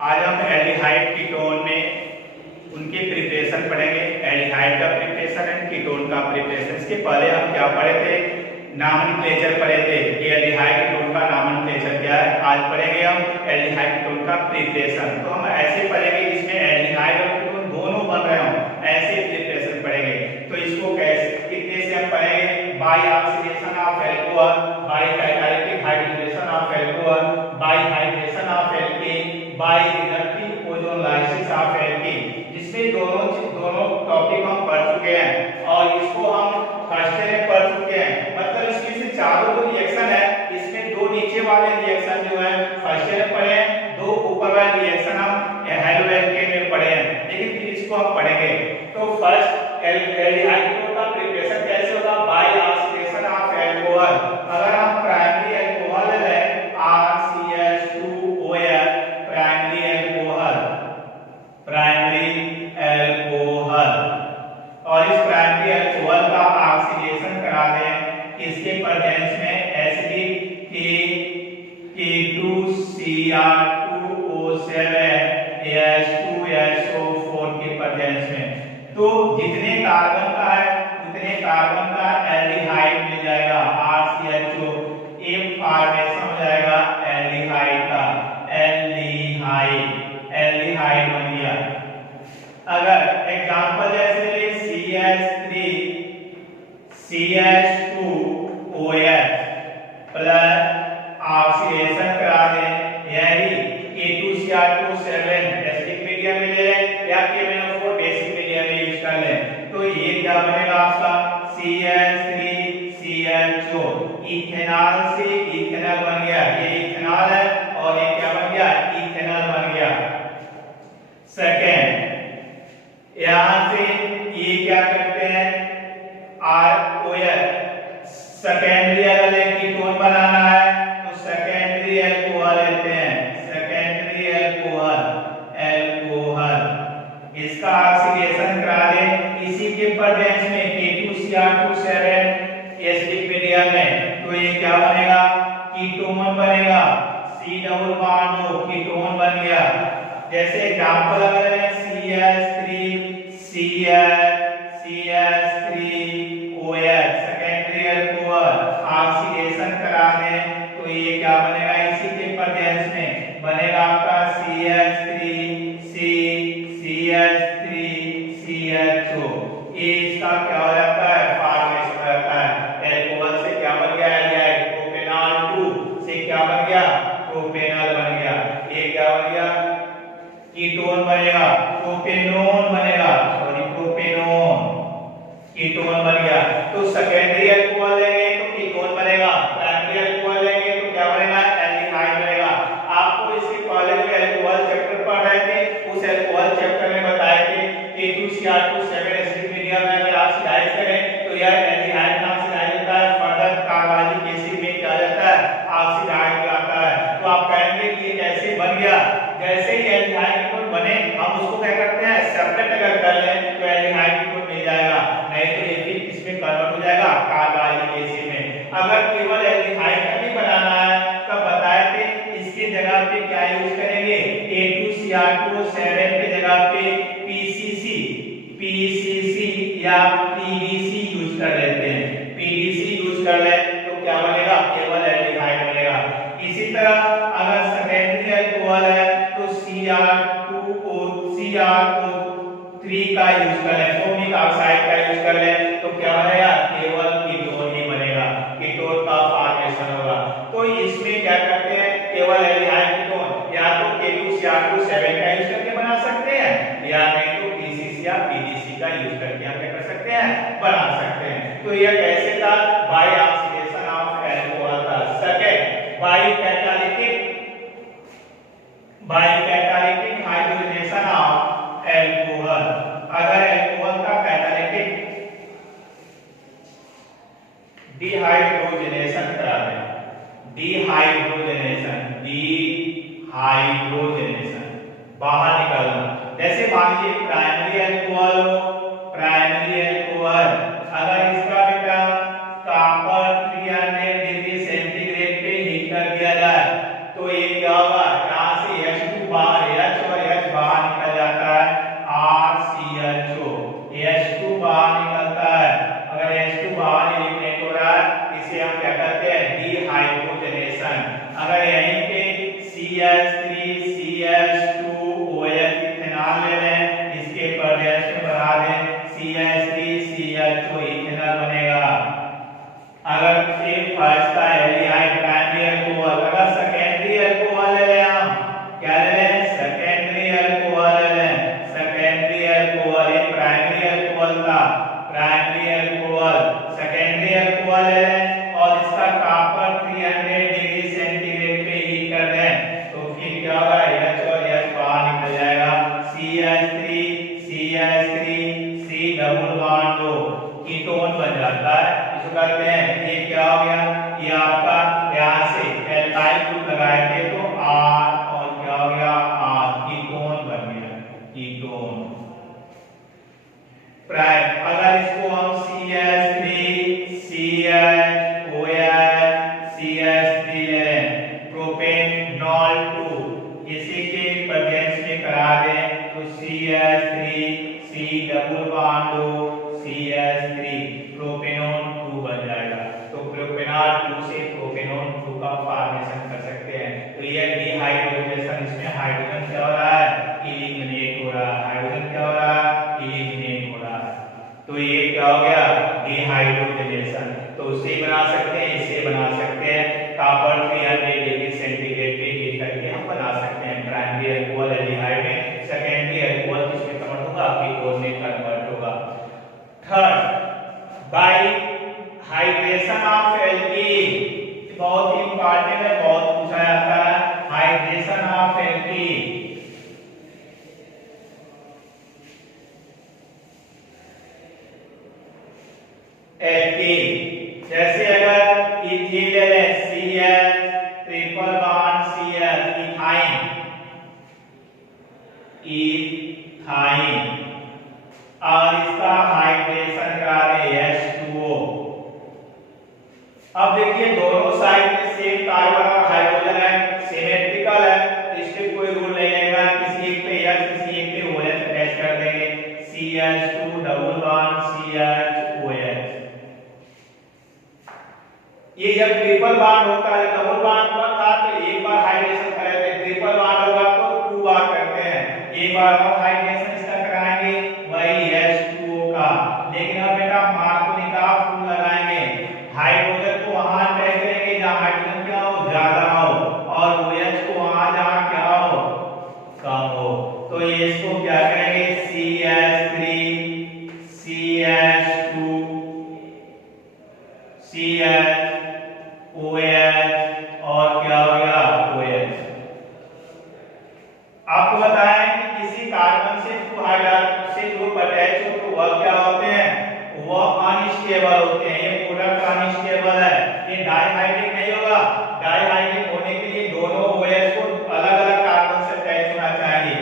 आज हम aldehyde ketone में उनके प्रिपरेशन पढ़ेंगे। एल्डिहाइड का प्रिपरेशन एंड कीटोन का प्रिपरेशन। इसके पहले हम क्या पढ़े थे? नॉमेनक्लेचर पढ़े थे कि एल्डिहाइड कीटोन का नॉमेनक्लेचर क्या है। आज पढ़ेंगे हम एल्डिहाइड कीटोन का प्रिपरेशन। तो हम ऐसे पढ़ेंगे जिसमें एल्डिहाइड और कीटोन दोनों बन रहे हों, ऐसे प्रिपरेशन पढ़ेंगे। तो इसको कैसे कितने से हम पढ़ेंगे? By oxidation of alcohol, by catalytic hydrogenation of alcohol, by hydration of alkene, by reductive ozonolysis of alkene. जिसमें दोनों टॉपिक हम पढ़ चुके हैं और इसको हम फर्स्ट ईयर में पढ़ चुके हैं। मतलब इसमें से चारों जो रिएक्शन है, इसमें दो नीचे वाले रिएक्शन जो है फर्स्ट ईयर में पढ़े हैं, दो ऊपर वाले रिएक्शन हम हेलो एल्केन में पढ़े हैं, लेकिन फिर इसको हम पढ़ेंगे। तो फर्स्ट एल्डिहाइड का प्रिपरेशन कैसे होगा? By oxidation of alcohol. अगर हम प्राइमरी एल्कोहल लें RCH2OL, प्राइमरी एल्कोहल और इस प्राइमरी एल्कोहल का ऑक्सीडेशन करा दें किसके प्रेजेंस में? एसिडिक K2Cr2O7H2SO4 के प्रेजेंस में। तो जितने कार्बन का है उतने कार्बन का एल्डिहाइड मिल जाएगा। RCHO एक फॉर्मेशन हो जाएगा एल्डिहाइड का, एल्डिहाइड बन गया। अगर एग्जांपल जैसे CH2OH प्लस ऑक्सीडेशन करा दें, यही K2Cr2O7 एसिडिक मीडियम में ले लें या KMnO4 बेसिक मीडियम में यूज कर लें। तो ये क्या बनेगा आपका? CH3CHO, इथेनॉल से इथेनॉल बन गया। ये इथेनॉल है और ये क्या बन गया? इथेनॉल बन गया। सेकेंड, यहां से ये क्या करते हैं? ROL सेकेंडरी अगर कीटोन बनाना है तो सेकेंडरी एल्कोहल लेते हैं, सेकेंडरी एल्कोहल इसका ऑक्सीडेशन करा दें इसी के प्रेजेंस में K2Cr2O7 एसिडिक मीडियम में। तो ये क्या बनेगा? कीटोन बनेगा। C double bond O, ketone बन गया। जैसे एग्जांपल अगर है CH3OH सेकेंडरी एल्कोहल ऑक्सीडेशन करा दें तो ये क्या बनेगा? इसी के प्रेजेंस में बनेगा आपका CH3CHO। ये इसका क्या हो जाता है? फॉर्मेशन हो जाता है। एल्कोहल से क्या बन गया? एल्डिहाइड। प्रोपेनॉल 2 से क्या बन गया? प्रोपेनॉल बन गया। ये क्या बन गया? कीटोन बनेगा, प्रोपेनोन बनेगा, सॉरी प्रोपेनोन, कीटोन बन गया। तो सेकेंडरी एल्कोहल लेंगे तो कीटोन बनेगा, प्राइमरी एल्कोहल लेंगे तो क्या बनेगा? एल्डिहाइड बनेगा। आपको इसके पहले जो एल्कोहल चैप्टर पढ़ रहे थे उस एल्कोहल चैप्टर में बताए थे K2Cr2O7 एसिडिक मीडियम में अगर ऑक्सीडाइज करें तो यह एल्डिहाइड नाम से जाना जाता है। फर्दर कार्बोनिक एसिड में क्या जाता है? ऑक्सीडाइज आता है। तो आप कहेंगे कि ये कैसे बन गया? जैसे ही एल्डिहाइड कीटोन बने हम उसको क्या करते हैं? सेपरेट अगर कर लें तो एल्डिहाइड कीटोन मिल जाएगा, नहीं तो ये फिर इसमें कन्वर्ट हो जाएगा कार्बोनिक एसिड में। अगर केवल एल्डिहाइड का भी बनाना है तब बताए थे इसकी जगह पे क्या यूज करेंगे? K2Cr2O7 की जगह पे PCC या PDC यूज कर लेते हैं। PDC यूज कर ले तो क्या बनेगा? केवल एल्डिहाइड बनेगा। इसी तरह अगर सेकेंडरी एल्कोहल है तो Cr2O3 का यूज कर ले, फोमिक ऑक्साइड का यूज कर ले तो क्या बनेगा? केवल कीटोन ही बनेगा, कीटोन का फॉर्मेशन होगा। तो इसमें क्या करते हैं? केवल एल्डिहाइड कीटोन या तो K2Cr2O7 का यूज करके बना सकते हैं या नहीं तो PCC या PDC का यूज करके हम क्या कर सकते हैं? बना सकते हैं। तो यह कैसे था? बाय ऑक्सीडेशन ऑफ एल्कोहल था। Second, by catalytic hydrogenation of alcohol. अगर एल्कोहल का कैटालिटिक डिहाइड्रोजनेशन करा दें, डिहाइड्रोजनेशन बाहर निकालना। जैसे मान लीजिए प्राइमरी एल्कोहल अगर इसका बेटा कॉपर 300 डिग्री सेंटीग्रेड पे हीट कर दिया जाए तो ये क्या होगा? यहाँ से H2 बाहर H CH3 CH2OH इथेनॉल ले लें, इसके प्रदेश में बना दें CH3 CH2 इथेनॉल बनेगा। अगर एक फर्स्ट का एल्डिहाइड प्राइमरी अल्कोहल, अगर सेकेंडरी अल्कोहल ले लें, हम क्या ले लें, सेकेंडरी अल्कोहल ले लें, सेकेंडरी अल्कोहल, ये प्राइमरी अल्कोहल था, प्राइमरी अल्कोहल, सेकेंडरी अल्कोहल ले लें और इसका तापमान 300 डिग्री सेंटीग्रेड पे हीट कर दें, तो फिर क्या होगा, H और H बाहर निकल जाएगा, CH3 C डबल बॉन्ड दो कीटोन बन जाता है। इसको कहते हैं, ये क्या हो गया, ये आपका यहाँ से एल्काइल ग्रुप लगाए थे तो R और क्या हो गया, R कीटोन बन गया, कीटोन। प्राइम अगर इसको हम CH3 CHOH CH3 ले लें, प्रोपेनॉल 2 इसी के प्रदेश में करा दें तो CH3 C डबल बॉन्ड दो CH3 प्रोपेनॉन 2 बन जाएगा। तो प्रोपेनॉल 2 से प्रोपेनॉन 2 का फॉर्मेशन कर सकते हैं। तो ये डिहाइड्रोजनेशन, इसमें हाइड्रोजन क्या हो रहा है, एलिमिनेट हो रहा है, हाइड्रोजन क्या हो रहा है, एलिमिनेट हो रहा है। तो ये क्या हो गया, डिहाइड्रोजनेशन। तो उसे बना सकते हैं, इसे बना सकते हैं, कॉपर 300 डिग्री सेंटीग्रेड पे हीट करके हम बना सकते हैं प्राइमरी अल्कोहल एल्डिहाइड में, सेकेंडरी अल्कोहल किसमें कन्वर्ट होगा, कीटोन में कन्वर्ट होगा। Third, bye hydration of alkene, बहुत ही इंपॉर्टेंट है, बहुत पूछा जाता है, हाइड्रेशन ऑफ एल्कीन। एल्कीन जैसे अगर इथीन ले लें CH triple bond CH, ethyne, ethyne और इसका हाइड्रेशन करा दे H2O। अब देखिए दोनों साइड में सेम कार्बन और हाइड्रोजन है, सिमेट्रिकल है, तो इसके कोई रूल नहीं रहेगा, किसी एक पे H किसी एक पे OH अटैच कर देंगे, CH2 डबल बॉन्ड CHOH। ये जब ट्रिपल बॉन्ड होता है, डबल बॉन्ड पर था तो एक बार हाइड्रेशन करेंगे, ट्रिपल बॉन्ड होगा तो 2 बार करते हैं, एक बार और हाइड्रेशन इसका कराएंगे वही H2O का। लेकिन अब बेटा मार्क को निकाल फुल लगाएंगे, हाइड्रोजन को वहां अटैच करेंगे जहां हाइड्रोजन क्या हो, ज्यादा हो, और OH को वहां जहां क्या हो, कम हो। तो ये इसको क्या करेंगे, CH3 CH2 CH OH और क्या हो गया, OH। आपको बताया कि किसी कार्बन से 2 हाइड्रोजन से ग्रुप अटैच हो तो वह क्या होते हैं, वह अनस्टेबल होते हैं। ये प्रोडक्ट अनस्टेबल है, ये डाइहाइड्रिक नहीं होगा। डाइहाइड्रिक होने के लिए दोनों OH को अलग-अलग कार्बन से अटैच होना चाहिए,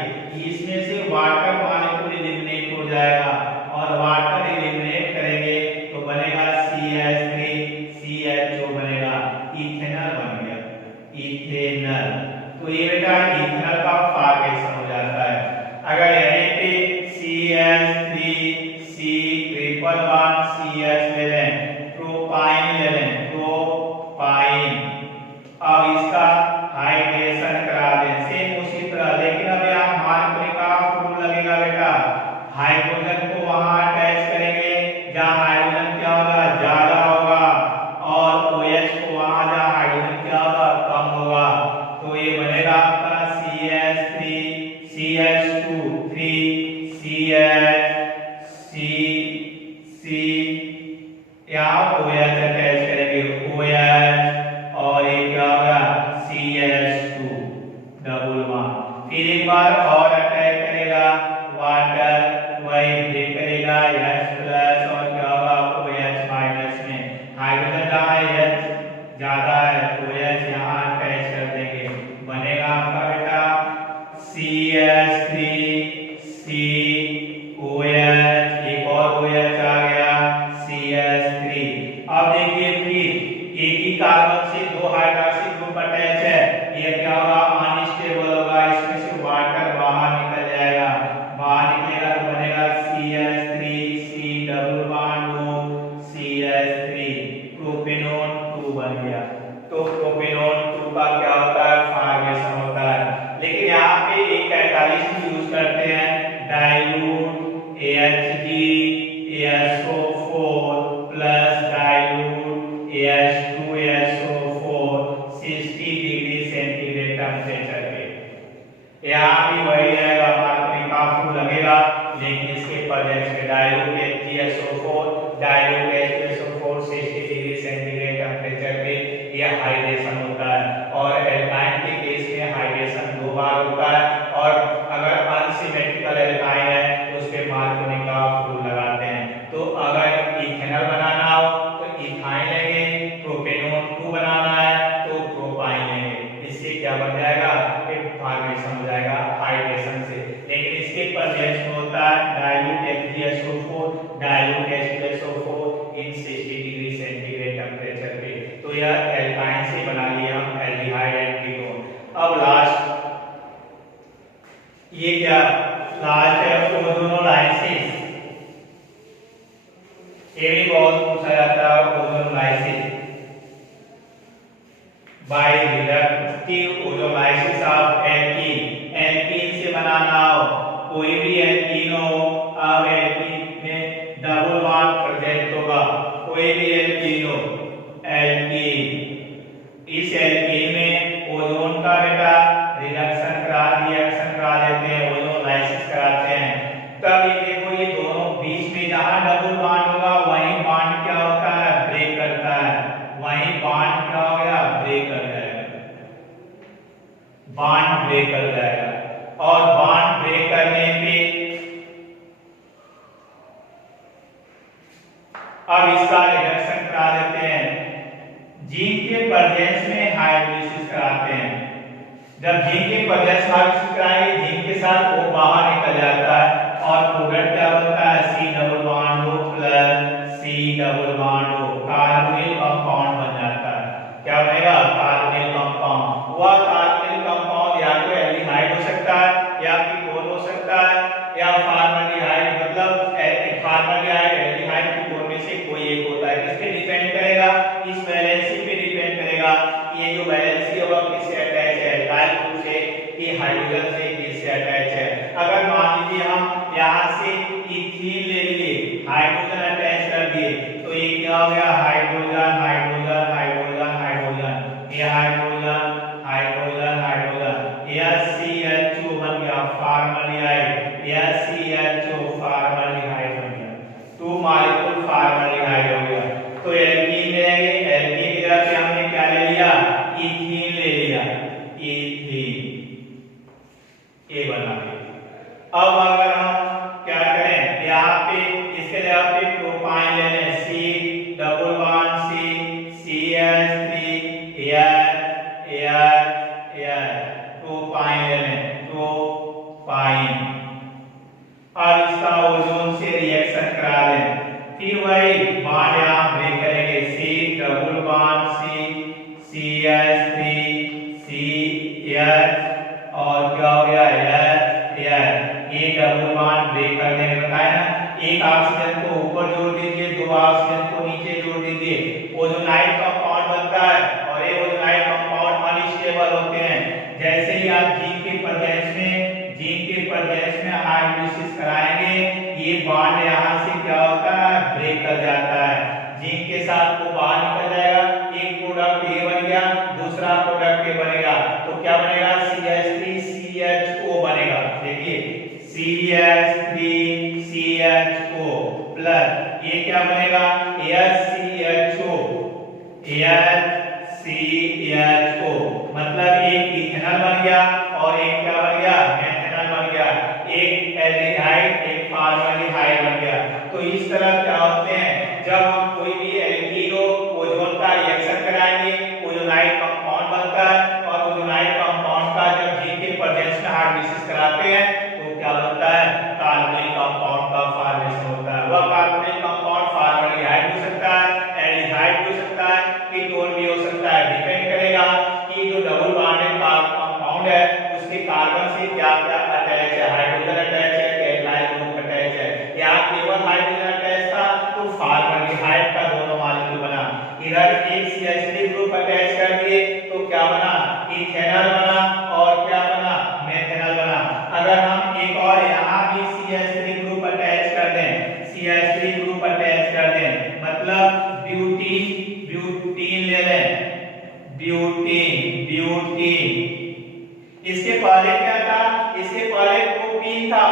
इसमें से वाटर मॉलिक्यूल एलिमिनेट हो जाएगा और वाटर एलिमिनेट करेंगे तो बनेगा CH3 CHO बनेगा, इथेनॉल बन गया, इथेनॉल। तो ये बेटा इथेनॉल का फॉर्मेशन हो जाता है। अगर यहीं पे CH3 C triple bond CH ले लें, प्रोपाइन ले लें, प्रोपाइन, अब इसका हाइड्रेशन करा दें सेम उसी तरह, लेकिन अब यहाँ मार्क का फूल लगेगा बेटा, हाइड्रोजन को वहां अटैच करेंगे जहां हाइड्रोजन क्या होगा, ज्यादा होगा, और OH को वहां जहां हाइड्रोजन क्या होगा, कम होगा। तो ये बनेगा आपका CH3 CH2 3 CH C यहाँ OH अटैच करेंगे, OH और ये क्या होगा, CH2 डबल बॉन्ड, फिर एक बार और अटैच करेगा वाटर, वही ब्रेक करेगा H प्लस और क्या होगा, OH माइनस में, हाइड्रोजन जहाँ H ज्यादा है OH यहाँ अटैच कर देंगे, बनेगा आपका बेटा CH3 COH, एक और OH आ गया CH3। अब देखिए फिर एक ही कार्बन से 2 हाइड्रोक्सी ग्रुप अटैच है, ये क्या होगा, अनस्टेबल होगा, इसमें से वाटर बाहर निकल जाएगा, बाहर निकलेगा तो बनेगा CH3 C double bond CH3 propanone 2 बन गया। तो प्रोपेनॉन 2 का क्या होता है, फॉर्मेशन होता है। यहाँ भी वही रहेगा, मार्कोनी का फूल लगेगा, लेकिन इसके प्रेजेंस में dilute HgSO4 dilute H2SO4 60 degree centigrade temperature पे यह हाइड्रेशन होता है। और एल्काइन के केस में हाइड्रेशन 2 बार होता है, और अगर अनसिमेट्रिकल एल्काइन है तो उस पे मार्कोनी का फूल लगाते हैं। तो अगर इथेनॉल बनाना हो तो इथाइन लेंगे, प्रोपेनोन 2 बनाना है तो प्रोपाइन लेंगे। इससे क्या बन जाएगा, फॉर्मेशन हो जाएगा हाइड्रेशन से। लेकिन इसके प्रेजेंस में होता है डाइल्यूट HgSO4 डाइल्यूट H2SO4 इन 60 डिग्री सेंटीग्रेड टेम्परेचर पे। तो यह एल्काइन से बना लिया हम एल्डिहाइड एंड कीटोन। अब लास्ट ये क्या, लास्ट है ओजोनोलाइसिस। ये भी बहुत पूछा जाता है, ozonolysis by reductive ozonolysis of alkene. Alkene से बनाना हो, कोई भी एल्कीन हो, अब एल्कीन में डबल बॉन्ड प्रेजेंट होगा, कोई भी एल्कीन हो, एल्कीन, इस एल्कीन में ओजोन का बेटा रिडक्शन रिएक्शन करा देते हैं, ओजोनोलाइसिस कराते हैं। तब ये देखो, ये दोनों बीच में जहां डबल बॉन्ड होगा वहीं बॉन्ड क्या होता है, ब्रेक करता है, वहीं बॉन्ड क्या हो गया, ब्रेक कर जाएगा, बॉन्ड ब्रेक कर जाएगा। और बॉन्ड ब्रेक करने पे अब इसका रिडक्शन करा देते हैं, जिंक के प्रेजेंस में हाइड्रोलिसिस कराते हैं। जब जिंक के प्रेजेंस में हाइड्रोलिसिस कराएंगे, जिंक के साथ वो बाहर निकल जाता है और प्रोडक्ट क्या बनता है, C double bond O plus C double bond O, carbonyl compound बन जाता है। क्या बनेगा, कार्बोनिल कंपाउंड। वह कार्बोनिल कंपाउंड या तो एल्डिहाइड हो सकता है, या कीटोन हो सकता है, या फॉर्मल्डिहाइड, मतलब फॉर्मल्डिहाइड एल्डिहाइड कीटोन में से कोई एक होता है। किस पे डिपेंड करेगा, इस वैलेंसी पे डिपेंड करेगा। ये जो वैलेंसी होगा किससे अटैच है, एल्काइल ग्रुप से कि हाइड्रोजन से, किससे अटैच है। अगर मान लीजिए हम यहाँ से इथीन ले लिए, हाइड्रोजन अटैच कर दिए, तो ये क्या हो गया, हाइड्रोजन हाइड्रोजन हाइड्रोजन हाइड्रोजन, ये हाइड्रोजन हाइड्रोजन हाइड्रोजन, यह CH2 बन गया फॉर्मल्डिहाइड, यह CH2 फॉर्मल्डिहाइड बन गया, 2 मॉलिक्यूल फॉर्मल्डिहाइड हो गया। तो एल्कीन लेंगे, एल्कीन की जगह पे हमने क्या ले लिया, इथीन ले लिया, इथीन, ये बना लिया। अब अगर हम क्या करें, यहाँ पे इसके जगह पे प्रोपाइन ले लें, C double bond C CH3 propyne ले लें, प्रोपाइन। अब इसका ओजोन से रिएक्शन करा लें, फिर वही बॉन्ड यहाँ ब्रेक करेंगे, C double bond C CH3 CH और क्या हो गया, ये डबल बॉन्ड ब्रेक कर देंगे। बताया ना, एक ऑक्सीजन को ऊपर जोड़ दीजिए, 2 ऑक्सीजन को नीचे जोड़ दीजिए, ओजोनाइड कंपाउंड बनता है। और ये ओजोनाइड कंपाउंड अनस्टेबल होते हैं। जैसे ही आप जिंक के प्रेजेंस में हाइड्रोलिसिस कराएंगे, ये बॉन्ड यहाँ से क्या होता है, ब्रेक कर जाता है, जिंक के साथ वो बाहर निकल जाएगा, एक प्रोडक्ट ये बन गया, दूसरा प्रोडक्ट ये बनेगा, तो क्या बनेगा, CH3CHO बनेगा। देखिए CH3CHO प्लस ये क्या बनेगा, HCHO, मतलब एक इथेनॉल बन गया और एक क्या बन गया, मेथनॉल बन गया, एक एल्डिहाइड एक फॉर्मल्डिहाइड बन गया। तो इस तरह क्या होते हैं, जब हम कोई भी एल्कीन हो, ओजोन का रिएक्शन कराएंगे, ओजोनाइड कंपाउंड बनता है, और ओजोनाइड कंपाउंड का जब जिंक के प्रेजेंस में हाइड्रोलिसिस कराते हैं तो क्या बनता है, कार्बोनिल कंपाउंड का फॉर्मेशन होता है। वह कार्बोनिल कंपाउंड फॉर्मल्डिहाइड हो सकता है, एल्डिहाइड हो सकता है, कीटोन भी हो सकता है। डिपेंड करेगा कि जो डबल बॉन्डेड कंपाउंड है उसके कार्बन से क्या क्या अटैच है, हाइड्रोजन अटैच है कि एल्काइल ग्रुप अटैच है। यहाँ केवल हाइड्रोजन अटैच था तो फॉर्मल्डिहाइड का दोनों मॉलिक्यूल बना, इधर एक CH3 ग्रुप अटैच कर दिए तो क्या बना, इथेनॉल बना, और क्या बना, मेथनॉल बना। अगर हम एक और यहाँ भी CH3 ग्रुप अटैच कर दें, CH3 ग्रुप अटैच कर दें, मतलब ब्यूटीन ले लें, ब्यूटीन, इसके पहले पहले क्या था, इसके पहले प्रोपीन था,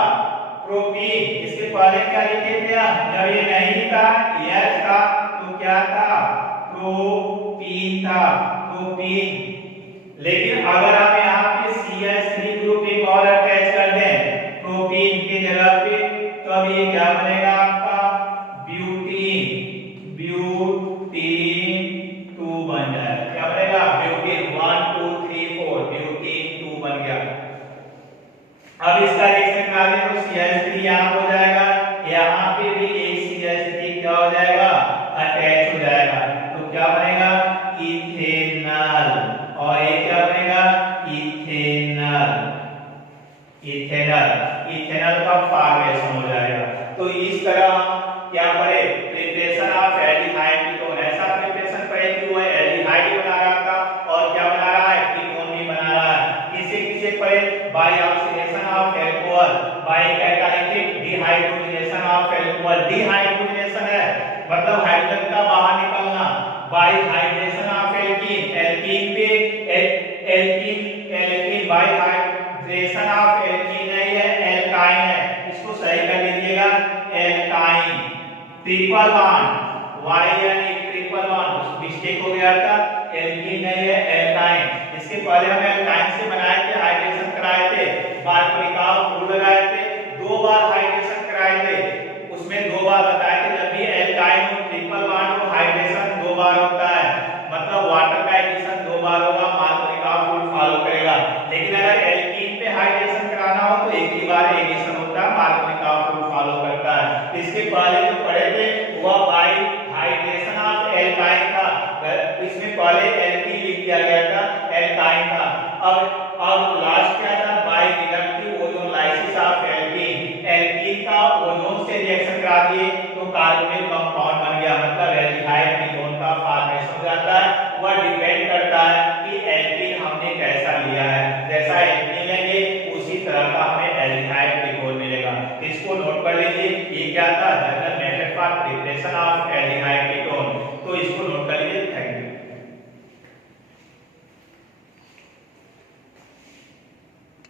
प्रोपीन। इसके पहले क्या लिखे थे, जब ये नहीं था यस था तो क्या था, प्रोपीन था, प्रोपीन। लेकिन अगर आप यहाँ पे CH3 ग्रुप एक और अटैच कर दें प्रोपीन की जगह पे, तो अब ये क्या बनेगा आपका, ब्यूटीन, ब्यूटीन 2 बन जाएगा। क्या बनेगा, ब्यूटीन 1 2 3 4, ब्यूटीन 2 बन गया। अब इसका रिएक्शन करा दें तो CH3 यहाँ हो जाएगा, यहाँ पे भी एक CH3 क्या हो जाएगा, अटैच हो जाएगा। तो क्या बनेगा, इथेनॉल। और ये क्या बनेगा, इथेनॉल, इथेनॉल, इथेनॉल का फॉर्मेशन हो जाएगा। तो इस तरह क्या पढ़े, प्रिपरेशन ऑफ एल्डिहाइड कीटोन। ऐसा प्रिपरेशन पढ़े कि वो एल्डिहाइड ही बना रहा था और क्या बना रहा है, कीटोन भी बना रहा है। किसे किसे पढ़े, by oxidation of alcohol, by catalytic dehydrogenation of alcohol. Dehydrogenation है मतलब हाइड्रोजन का बाहर निकलना, by hydration of alkene, alkene पे alkene, alkene by hydration of alkene नहीं है, एल्काइन है, इसको सही कर लीजिएगा, एल्काइन। ट्रिपल बॉन्ड, वाई यानी ट्रिपल बॉन्ड मिस्टेक हो गया था, एल्कीन नहीं है, एल्काइन। इसके पहले हम एल्काइन से बनाए थे, हाइड्रेशन कराए थे, बारकोनिकाल फूल लगाए थे, 2 बार हाइड्रेशन कराए थे, उसमें 2 बार बताए थे जब भी एल्काइन हो ट्रिपल बॉन्ड हो हाइड्रेशन 2 बार होता है, मतलब वाटर का एडिशन 2 बार होगा, बारकोनिकाल फूल फॉलो करेगा। लेकिन अगर एल्कीन पे हाइड्रेशन कराना हो तो एक ही बार एडिशन होता है, बारकोनिकाल फूल फॉलो करता है। इसके पहले जो पढ़े थे वह बाय हाइड्रेशन ऑफ एल्काइन था, इसमें पहले एल्कीन लिख दिया गया था, एल्काइन था। अब लास्ट क्या था, by reductive ozonolysis of alkene, alkene का ओजोन से रिएक्शन करा दिए तो कार्बोनिल कंपाउंड बन गया, मतलब एल्डिहाइड कीटोन का फॉर्मेशन हो जाता है। वह डिपेंड करता है कि एल्कीन हमने कैसा लिया है, जैसा एल्कीन लेंगे उसी तरह का